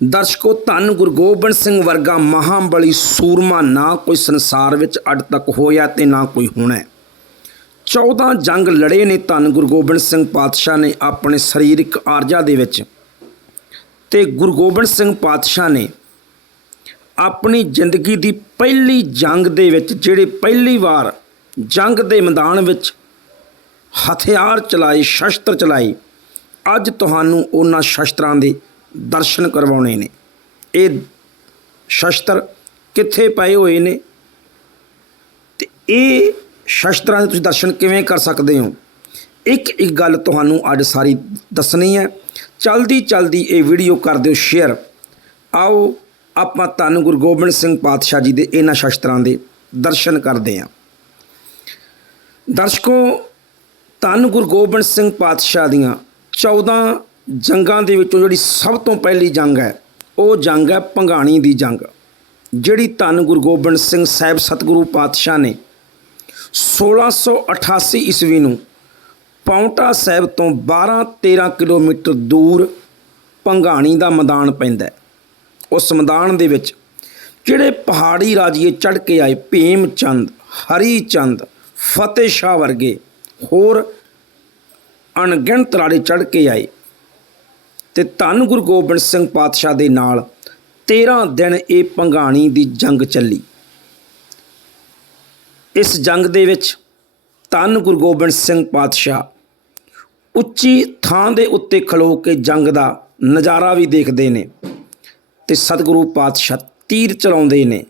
ਦਰਸ਼ਕੋ, ਧੰਨ ਗੁਰੂ ਗੋਬਿੰਦ ਸਿੰਘ ਵਰਗਾ ਮਹਾਬਲੀ ਸੂਰਮਾ ਨਾ ਕੋਈ ਸੰਸਾਰ ਵਿੱਚ ਅੱਜ ਤੱਕ ਹੋਇਆ ਤੇ ਨਾ ਕੋਈ ਹੋਣਾ ਹੈ। 14 ਜੰਗ ਲੜੇ ਨੇ ਧੰਨ ਗੁਰੂ ਗੋਬਿੰਦ ਸਿੰਘ ਪਾਤਸ਼ਾਹ ਨੇ ਆਪਣੇ ਸਰੀਰਕ ਆਰਜਾ ਦੇ ਵਿੱਚ ਤੇ ਗੁਰੂ ਗੋਬਿੰਦ ਸਿੰਘ ਪਾਤਸ਼ਾਹ ਨੇ ਆਪਣੀ ਜ਼ਿੰਦਗੀ ਦੀ ਪਹਿਲੀ ਜੰਗ ਦੇ ਵਿੱਚ, ਜਿਹੜੇ ਪਹਿਲੀ ਵਾਰ ਜੰਗ ਦੇ ਮੈਦਾਨ ਵਿੱਚ ਹਥਿਆਰ ਚਲਾਏ, ਸ਼ਸਤਰ ਚਲਾਏ, ਅੱਜ ਤੁਹਾਨੂੰ ਉਹਨਾਂ ਸ਼ਸਤਰਾਂ ਦੇ ਦਰਸ਼ਨ ਕਰਵਾਉਣੇ ਨੇ। ਇਹ ਸ਼ਸਤਰ ਕਿੱਥੇ ਪਏ ਹੋਏ ਨੇ? ਤੇ ਇਹ ਸ਼ਸਤਰਾਂ ਦੇ ਤੁਸੀਂ ਦਰਸ਼ਨ ਕਿਵੇਂ ਕਰ ਸਕਦੇ ਹੋ? ਇੱਕ ਇੱਕ ਗੱਲ ਤੁਹਾਨੂੰ ਅੱਜ ਸਾਰੀ ਦੱਸਣੀ ਹੈ। ਚਲਦੀ ਚਲਦੀ ਇਹ ਵੀਡੀਓ ਕਰ ਦਿਓ ਸ਼ੇਅਰ। ਆਓ ਆਪਾਂ ਧੰਨ ਗੁਰੂ ਗੋਬਿੰਦ ਸਿੰਘ ਪਾਤਸ਼ਾਹ ਜੀ ਦੇ ਇਹਨਾਂ ਸ਼ਸਤਰਾਂ ਦੇ ਦਰਸ਼ਨ ਕਰਦੇ ਹਾਂ। ਦਰਸ਼ਕੋ, ਧੰਨ ਗੁਰੂ ਗੋਬਿੰਦ ਸਿੰਘ ਪਾਤਸ਼ਾਹ ਦੀਆਂ 14 ਜੰਗਾਂ ਦੇ ਵਿੱਚੋਂ ਜਿਹੜੀ ਸਭ ਤੋਂ ਪਹਿਲੀ ਜੰਗ ਹੈ, ਉਹ ਜੰਗ ਹੈ ਭੰਗਾਣੀ ਦੀ ਜੰਗ। ਜਿਹੜੀ ਧੰਨ ਗੁਰੂ ਗੋਬਿੰਦ ਸਿੰਘ ਸਾਹਿਬ ਸਤਿਗੁਰੂ ਪਾਤਸ਼ਾਹ ਨੇ 1688 ਈਸਵੀ ਨੂੰ ਪੌਂਟਾ ਸਾਹਿਬ ਤੋਂ 12-13 ਕਿਲੋਮੀਟਰ ਦੂਰ ਭੰਗਾਣੀ ਦਾ ਮੈਦਾਨ ਪੈਂਦਾ ਉਸ ਮੈਦਾਨ ਦੇ ਵਿੱਚ ਜਿਹੜੇ ਪਹਾੜੀ ਰਾਜੀਏ ਚੜ ਕੇ ਆਏ, ਭੀਮ ਚੰਦ, ਹਰੀ ਚੰਦ, ਫਤਿਹ ਸ਼ਾਹ ਵਰਗੇ ਹੋਰ ਅਣਗਿਣਤ ਰਾੜੇ ਚੜ ਕੇ ਆਏ ਤੇ ਧੰਨ ਗੁਰੂ ਗੋਬਿੰਦ ਸਿੰਘ ਪਾਤਸ਼ਾਹ ਦੇ ਨਾਲ 13 ਦਿਨ ਇਹ ਭੰਗਾਣੀ ਦੀ ਜੰਗ ਚੱਲੀ। ਇਸ ਜੰਗ ਦੇ ਵਿੱਚ ਧੰਨ ਗੁਰੂ ਗੋਬਿੰਦ ਸਿੰਘ ਪਾਤਸ਼ਾਹ ਉੱਚੀ ਥਾਂ ਦੇ ਉੱਤੇ ਖਲੋ ਕੇ ਜੰਗ ਦਾ ਨਜ਼ਾਰਾ ਵੀ ਦੇਖਦੇ ਨੇ ਤੇ ਸਤਿਗੁਰੂ ਪਾਤਸ਼ਾਹ ਤੀਰ ਚਲਾਉਂਦੇ ਨੇ,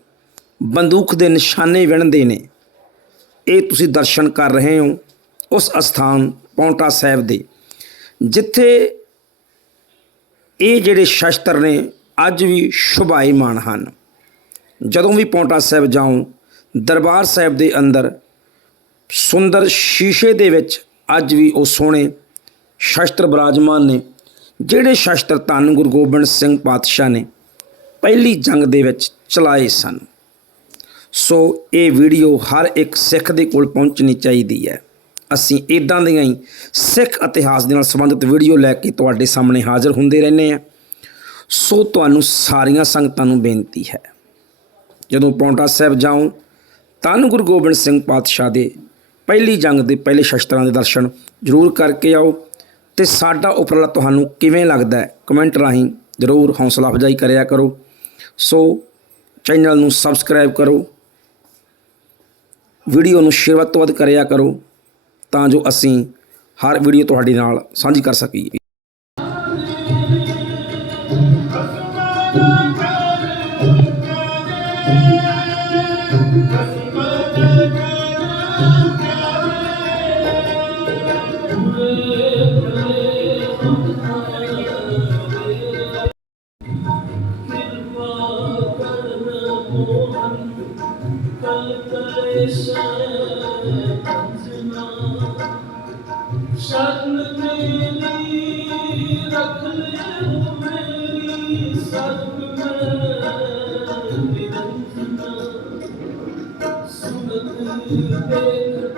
ਬੰਦੂਕ ਦੇ ਨਿਸ਼ਾਨੇ ਵਿਣਦੇ ਨੇ। ਇਹ ਤੁਸੀਂ ਦਰਸ਼ਨ ਕਰ ਰਹੇ ਹੋ ਉਸ ਅਸਥਾਨ ਪੌਂਟਾ ਸਾਹਿਬ ਦੇ, ਜਿੱਥੇ ਇਹ ਜਿਹੜੇ ਸ਼ਸਤਰ ਨੇ, ਅੱਜ ਵੀ ਸ਼ੁਭਾਈਮਾਨ ਹਨ। ਜਦੋਂ ਵੀ ਪੌਂਟਾ ਸਾਹਿਬ ਜਾਉ, ਦਰਬਾਰ ਸਾਹਿਬ ਦੇ ਅੰਦਰ ਸੁੰਦਰ ਸ਼ੀਸ਼ੇ ਦੇ ਵਿੱਚ ਅੱਜ ਵੀ ਉਹ ਸੋਹਣੇ ਸ਼ਸਤਰ ਬਰਾਜਮਾਨ ਨੇ, ਜਿਹੜੇ ਸ਼ਸਤਰ ਧੰਨ ਗੁਰੂ ਗੋਬਿੰਦ ਸਿੰਘ ਪਾਤਸ਼ਾਹ ਨੇ ਪਹਿਲੀ ਜੰਗ ਦੇ ਵਿੱਚ ਚਲਾਏ ਸਨ। ਸੋ ਇਹ ਵੀਡੀਓ ਹਰ ਇੱਕ ਸਿੱਖ ਦੇ ਕੋਲ ਪਹੁੰਚਣੀ ਚਾਹੀਦੀ ਹੈ। ਅਸੀਂ ਇਦਾਂ ਦੀਆਂ ਹੀ ਸਿੱਖ ਇਤਿਹਾਸ ਦੇ ਨਾਲ ਸੰਬੰਧਿਤ ਵੀਡੀਓ ਲੈ ਕੇ ਤੁਹਾਡੇ ਸਾਹਮਣੇ ਹਾਜ਼ਰ ਹੁੰਦੇ ਰਹਿੰਦੇ ਹਾਂ। ਸੋ ਤੁਹਾਨੂੰ ਸਾਰੀਆਂ ਸੰਗਤਾਂ ਨੂੰ ਬੇਨਤੀ ਹੈ, ਜਦੋਂ ਪੌਂਟਾ ਸਾਹਿਬ ਜਾਓ, ਧੰਨ ਗੁਰੂ ਗੋਬਿੰਦ ਸਿੰਘ ਪਾਤਸ਼ਾਹ ਦੇ ਪਹਿਲੀ ਜੰਗ ਦੇ ਪਹਿਲੇ ਸ਼ਸਤਰਾਂ ਦੇ ਦਰਸ਼ਨ ਜ਼ਰੂਰ ਕਰਕੇ ਆਓ ਤੇ ਸਾਡਾ ਉਪਰਾਲਾ ਤੁਹਾਨੂੰ ਕਿਵੇਂ ਲੱਗਦਾ ਹੈ ਕਮੈਂਟ ਰਾਹੀਂ ਜ਼ਰੂਰ ਹੌਸਲਾ ਅਫਜ਼ਾਈ ਕਰਿਆ ਕਰੋ। ਸੋ ਚੈਨਲ ਨੂੰ ਸਬਸਕ੍ਰਾਈਬ ਕਰੋ, ਵੀਡੀਓ ਨੂੰ ਸ਼ੇਅਰ ਵੱਧ ਤੋਂ ਵੱਧ ਕਰਿਆ ਕਰੋ। ਤਾਂ ਜੋ ਅਸੀਂ ਹਰ ਵੀਡੀਓ ਤੁਹਾਡੇ ਨਾਲ ਸਾਂਝੀ ਕਰ ਸਕੀਏ। ਸ਼ਰਨ ਤੇਰੀ ਰੱਖ ਲਿਓ ਮੇਰੀ ਸਤਿ ਮੈਂ ਨਿਰੰਜਨਾ ਸੁਨਤ ਦੇਖਤ